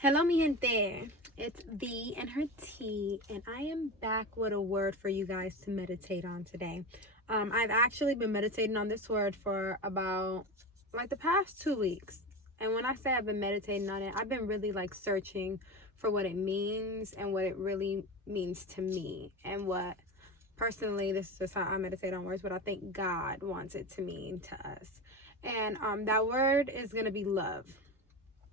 Hello, mi gente. It's V and her T, and I am back with a word for you guys to meditate on today. I've actually been meditating on this word for about like the past 2 weeks. And when I say I've been meditating on it, I've been really like searching for what it means and what it really means to me, and what personally, this is just how I meditate on words, but I think God wants it to mean to us. And that word is going to be love.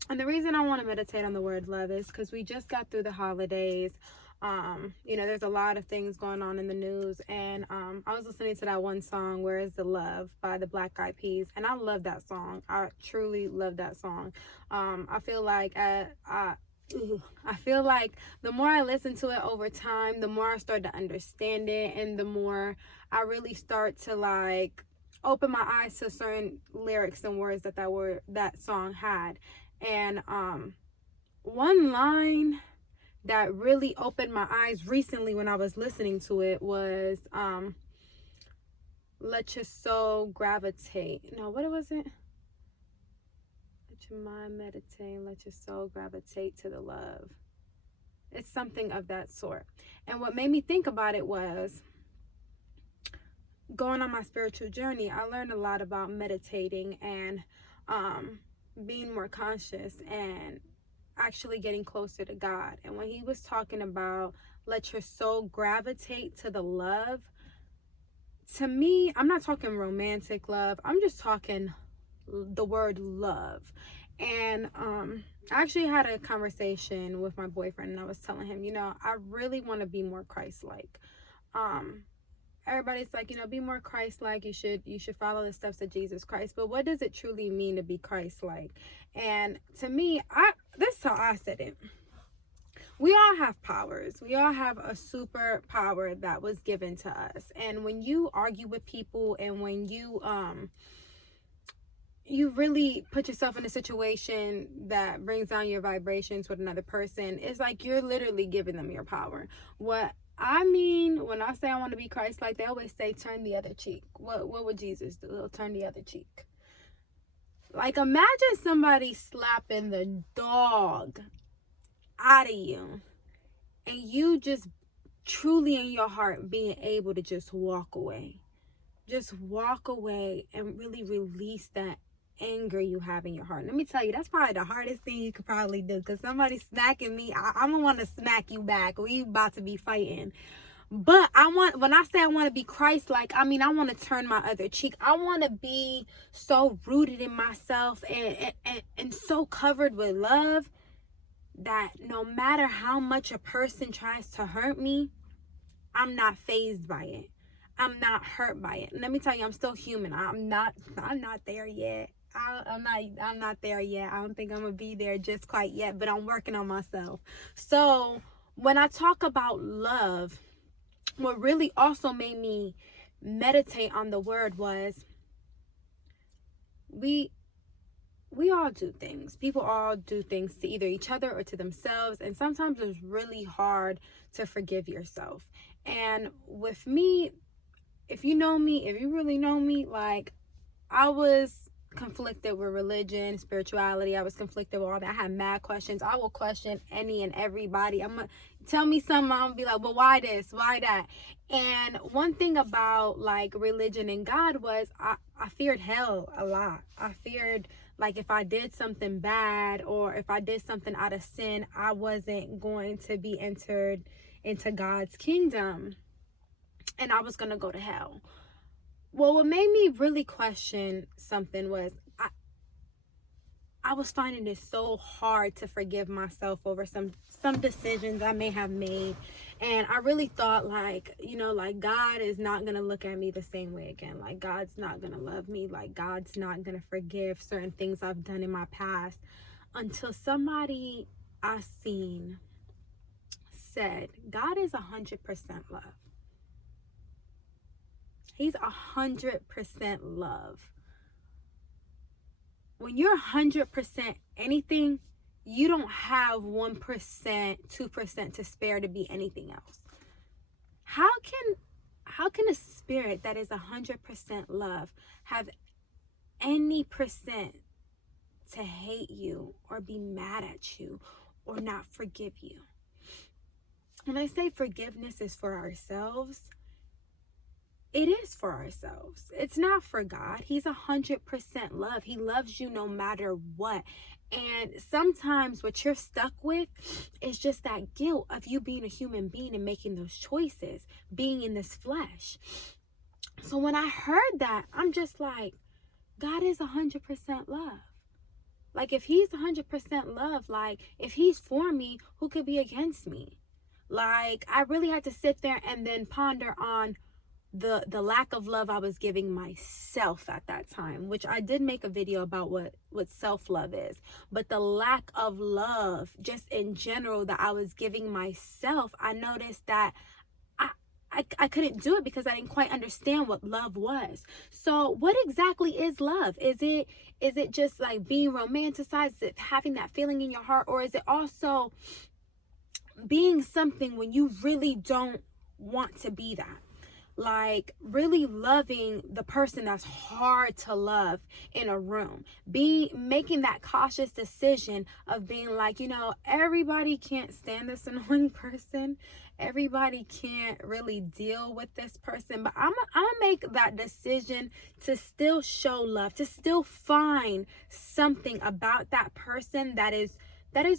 And the reason I want to meditate on the word love is because we just got through the holidays. There's a lot of things going on in the news, and I was listening to that one song, "Where Is the Love" by the Black Eyed Peas, and I love that song. I truly love that song. I feel like I feel like the more I listen to it over time, the more I start to understand it, and the more I really start to like open my eyes to certain lyrics and words that song had. And one line that really opened my eyes recently when I was listening to it was let your soul gravitate. No, what was it? Let your mind meditate, let your soul gravitate to the love. It's something of that sort. And what made me think about it was going on my spiritual journey. I learned a lot about meditating and being more conscious and actually getting closer to God. And when he was talking about let your soul gravitate to the love, to me, I'm not talking romantic love. I'm just talking the word love. And I actually had a conversation with my boyfriend, and I was telling him, I really want to be more Christ-like. Everybody's like, be more Christ-like. You should follow the steps of Jesus Christ. But what does it truly mean to be Christ-like? And to me, this is how I said it. We all have powers. We all have a superpower that was given to us. And when you argue with people, and when you really put yourself in a situation that brings down your vibrations with another person, it's like you're literally giving them your power. What I mean, when I say I want to be Christ-like, they always say turn the other cheek. What would Jesus do? He'll turn the other cheek. Like, imagine somebody slapping the dog out of you, and you just truly in your heart being able to just walk away. Just walk away and really release that anger you have in your heart. Let me tell you, that's probably the hardest thing you could probably do, because somebody smacking me, I'm gonna want to smack you back. We about to be fighting. But when I say I want to be Christ-like, I mean I want to turn my other cheek. I want to be so rooted in myself and so covered with love that no matter how much a person tries to hurt me, I'm not fazed by it. I'm not hurt by it. Let me tell you, I'm still human. I'm not there yet. I'm not there yet. I don't think I'm gonna be there just quite yet, but I'm working on myself. So when I talk about love, what really also made me meditate on the word was we all do things. People all do things to either each other or to themselves, and sometimes it's really hard to forgive yourself. And with me, if you really know me, like, I was conflicted with religion, spirituality. I was conflicted with all that. I had mad questions. I will question any and everybody. I'm gonna tell me something, I'm gonna be like, well, why this? Why that? And one thing about like religion and God was I feared hell a lot. I feared, like, if I did something bad or if I did something out of sin, I wasn't going to be entered into God's kingdom, and I was gonna go to hell. Well, what made me really question something was I was finding it so hard to forgive myself over some decisions I may have made. And I really thought, like, like, God is not gonna look at me the same way again. Like, God's not gonna love me. Like, God's not gonna forgive certain things I've done in my past, until somebody I seen said, God is 100% love. He's 100% love. When you're 100% anything, you don't have 1%, 2% to spare to be anything else. How can a spirit that is 100% love have any percent to hate you or be mad at you or not forgive you. When I say forgiveness is for ourselves, it is for ourselves. It's not for God. He's 100% love. He loves you no matter what. And sometimes what you're stuck with is just that guilt of you being a human being and making those choices, being in this flesh. So when I heard that, I'm just like, God is 100% love. Like, if he's 100% love, like, if he's for me, who could be against me? Like, I really had to sit there and then ponder on the lack of love I was giving myself at that time, which I did make a video about what self-love is. But the lack of love, just in general, that I was giving myself, I noticed that I couldn't do it because I didn't quite understand what love was. So what exactly is love? Is it just like being romanticized, is it having that feeling in your heart, or is it also being something when you really don't want to be that? Like really loving the person that's hard to love in a room, making that cautious decision of being like, everybody can't stand this annoying person, everybody can't really deal with this person, but I'm gonna make that decision to still show love, to still find something about that person that is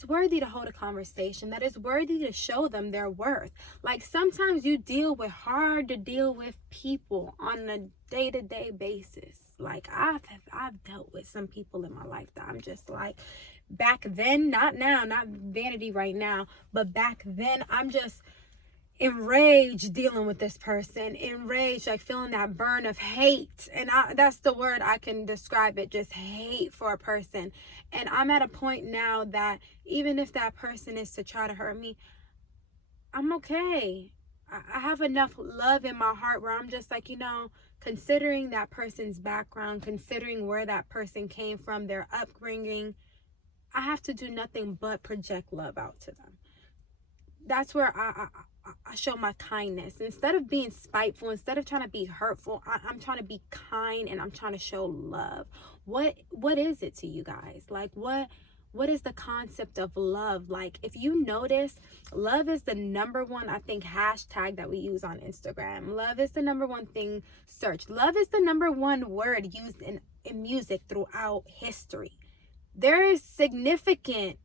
worthy to hold a conversation, that is worthy to show them their worth. Like sometimes you deal with hard to deal with people on a day-to-day basis. Like I've dealt with some people in my life that I'm just like, back then, not now, not vanity right now, but back then I'm just enraged dealing with this person, enraged, like feeling that burn of hate. And that's the word I can describe it, just hate for a person. And I'm at a point now that even if that person is to try to hurt me, I'm okay. I have enough love in my heart where I'm just like, considering that person's background, considering where that person came from, their upbringing, I have to do nothing but project love out to them. That's where I show my kindness. Instead of being spiteful, instead of trying to be hurtful, I'm trying to be kind and I'm trying to show love. What is it to you guys? Like what is the concept of love? Like if you notice, love is the number one, I think, hashtag that we use on Instagram. Love is the number one thing searched. Love is the number one word used in music throughout history. There is significant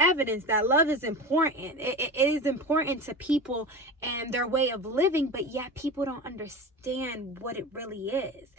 evidence that love is important. It is important to people and their way of living, but yet people don't understand what it really is.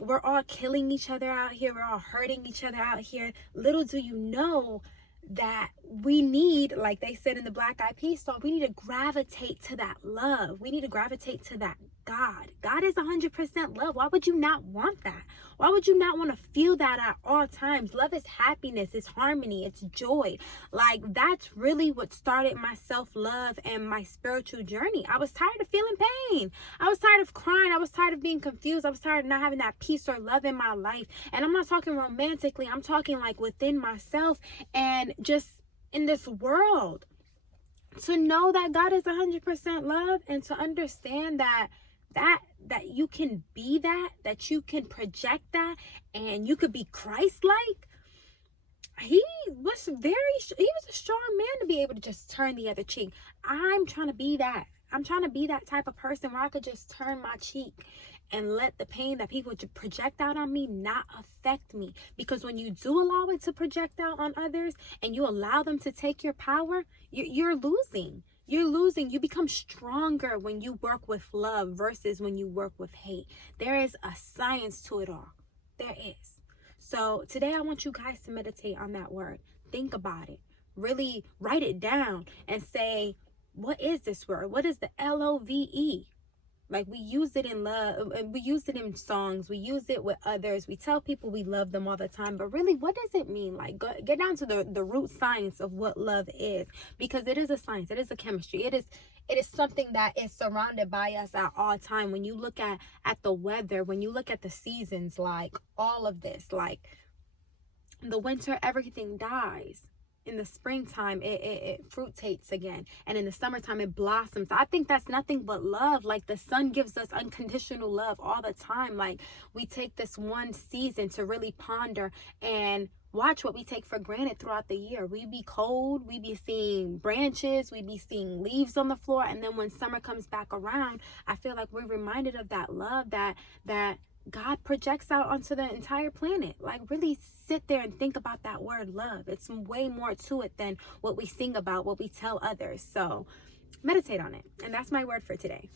We're all killing each other out here. We're all hurting each other out here. Little do you know that we need, like they said in the Black Eyed Peas song, we need to gravitate to that love. We need to gravitate to that God. God is 100% love. Why would you not want that? Why would you not want to feel that at all times? Love is happiness, it's harmony, it's joy. Like that's really what started my self-love and my spiritual journey. I was tired of feeling pain. I was tired of crying. I was tired of being confused. I was tired of not having that peace or love in my life. And I'm not talking romantically. I'm talking like within myself and just in this world. To know that God is 100% love and to understand that you can be that you can project that and you could be Christ-like. He was a strong man to be able to just turn the other cheek. I'm trying to be that. I'm trying to be that type of person where I could just turn my cheek and let the pain that people project out on me not affect me. Because when you do allow it to project out on others and you allow them to take your power, you're losing. You're losing. You become stronger when you work with love versus when you work with hate. There is a science to it all. There is. So today I want you guys to meditate on that word. Think about it. Really write it down and say, what is this word? What is the LOVE? Like we use it in love, we use it in songs, we use it with others, we tell people we love them all the time, but really what does it mean? Like get down to the root science of what love is, because it is a science, it is a chemistry, it is something that is surrounded by us at all time. When you look at the weather, when you look at the seasons, like all of this, like the winter, everything dies. in the springtime it fruitates again, and in the summertime it blossoms. I think that's nothing but love. Like, the sun gives us unconditional love all the time. Like, we take this one season to really ponder and watch what we take for granted throughout the year. We be cold, we be seeing branches, we be seeing leaves on the floor, and then when summer comes back around, I feel like we're reminded of that love that God projects out onto the entire planet. Like, really sit there and think about that word love. It's way more to it than what we sing about, what we tell others. So meditate on it. And that's my word for today.